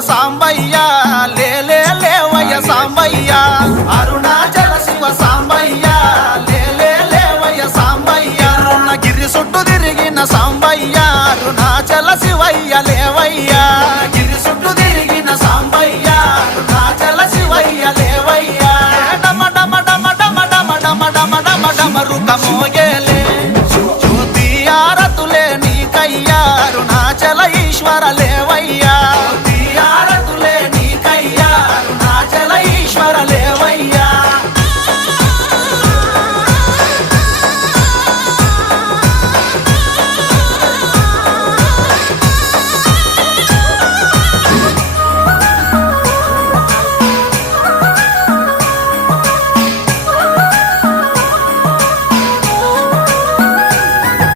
సాంబయ్య లేలే లేవయ్య సాంబయ్య అరుణాచల శివ సాంబయ్య లేలే లేవయ్య సాంబయ్య గిరి చుట్టూ తిరిగిన సాంబయ్య అరుణాచల శివయ్య లేవయ్యా